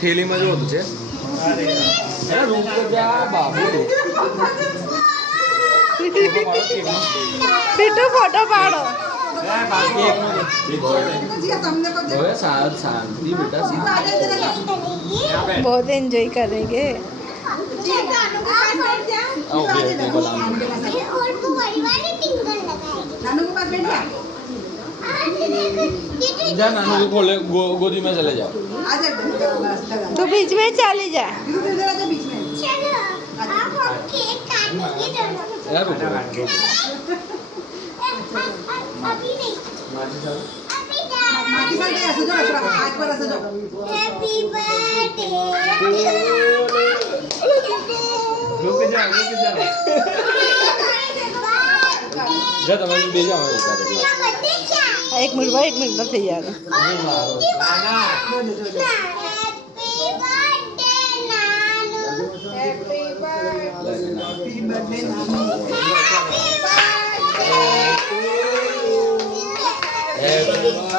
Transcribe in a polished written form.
थैली में जो होતું છે અરે રૂપ પર જા બાબુ પીટુ ફોટો પાડો હવે શાંતિ બેટા बहुत एंजॉय करेंगे जा नानू को खोले गोदी में चले जाओ तो बीच में चले जा यार बेटा जा तुम्हारे ले जाओ एक मिनट भाई 1 मिनट नहीं यार Happy birthday,